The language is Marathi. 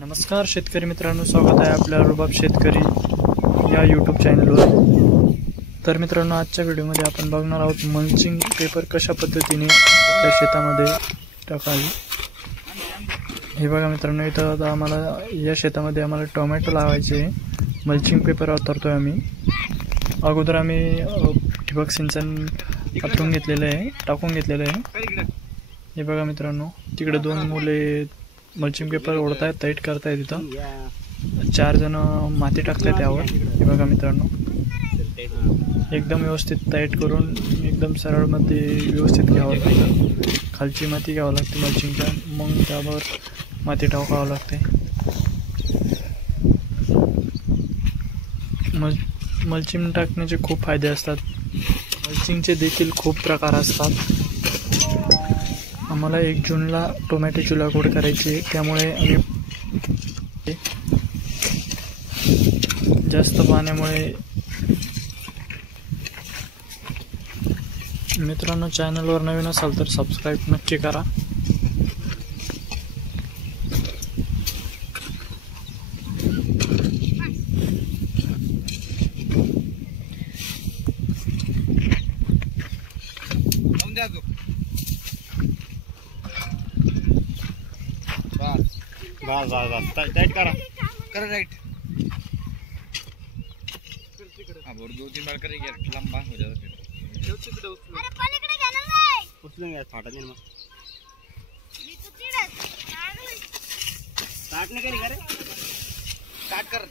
नमस्कार शेतकरी मित्रांनो, स्वागत आहे आपल्या रुबाब शेतकरी या यूट्यूब चॅनलवर। तर मित्रांनो, आजच्या व्हिडिओमध्ये आपण बघणार आहोत मल्चिंग पेपर कशा पद्धतीने त्या शेतामध्ये टाकावी। हे बघा मित्रांनो, इथं आता आम्हाला या शेतामध्ये आम्हाला टोमॅटो लावायचे। मल्चिंग पेपर वापरतोय आम्ही। अगोदर आम्ही ठिबक सिंचन टाकून घेतलेलं आहे। हे बघा मित्रांनो, तिकडे दोन मुले मल्चिंग पेपर ओढतायत, टाईट करतायत। इथं 4 जण माती टाकतायत त्यावर। हे बघा मित्रांनो, एकदम व्यवस्थित टाईट करून एकदम सरळ मध्ये व्यवस्थित घ्यावं लागतं। खालची माती घ्यावं लागते मल्चिंगच्या, मग त्यावर माती टाकावं लागते। मल्चिंग टाकण्याचे खूप फायदे असतात। मल्चिंगचे देखील खूप प्रकार असतात। आम्हाला 1 जूनला टोमॅटोची लागवड करायची आहे, त्यामुळे आम्ही जास्त पाण्यामुळे मित्रांनो, चॅनलवर नवीन असाल तर सबस्क्राईब नक्की करा। बस टाइट करा राइट। अब और 2-3 बार करेंगे, लंबा हो जाएगा फिर। अरे पलीकडे घ्यायला नाही, उचलून घ्या, फाटा नाही मग। स्टार्ट नाही करी का रे? स्टार्ट कर।